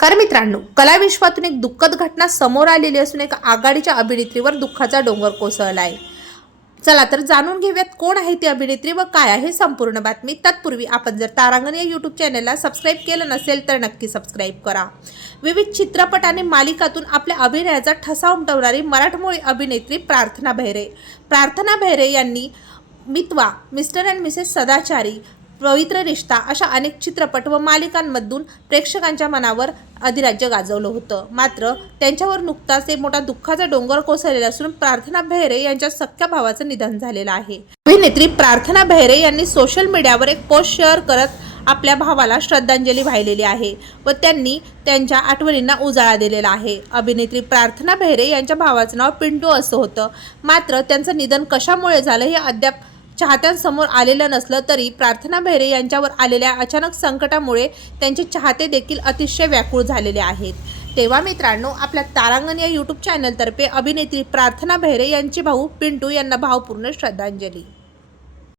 नमस्कार मित्रांनो. कला विश्वातून एक दुःखद घटना समोर आलेली असून एक आघाडीच्या अभिनेत्रीवर दुःखाचा डोंगर कोसळला आहे. चला तर जाणून घेऊयात कोण आहे ती अभिनेत्री व काय आहे संपूर्ण बातमी. तत्पूर्वी आपण जर तारांगण या यूट्यूब चॅनलला सबस्क्राईब केलं नसेल तर नक्की सबस्क्राईब करा. विविध चित्रपट आणि मालिकातून आपल्या अभिनयाचा ठसा उमटवणारी मराठमोळी अभिनेत्री प्रार्थना भैरे. प्रार्थना भैरे यांनी मितवा मिस्टर अँड मिसेस सदाचारी पवित्र रिश्ता अशा अनेक चित्रपट व मालिकांमधून प्रेक्षकांच्या मनावर अधिराज्य गाजवलं होतं. मात्र त्यांच्यावर नुकताच एक मोठा दुःखाचा डोंगर कोसळलेला असून प्रार्थना बेहरे यांच्या सख्या भावाचं निधन झालेलं आहे. अभिनेत्री प्रार्थना बेहरे यांनी सोशल मीडियावर एक पोस्ट शेअर करत आपल्या भावाला श्रद्धांजली वाहिलेली आहे व त्यांनी त्यांच्या आठवणींना उजाळा दिलेला आहे. अभिनेत्री प्रार्थना बेहरे यांच्या भावाचं नाव पिंटू असं होतं. मात्र त्यांचं निधन कशामुळे झालं हे अद्याप चाहत्यांसमोर आलेलं नसलं तरी प्रार्थना बेहरे यांच्यावर आलेल्या अचानक संकटामुळे त्यांचे चाहते देखील अतिशय व्याकुळ झालेले आहेत. तेव्हा मित्रांनो आपल्या तारांगण या यूट्यूब चॅनलतर्फे अभिनेत्री प्रार्थना बेहरे यांचे भाऊ पिंटू यांना भावपूर्ण श्रद्धांजली.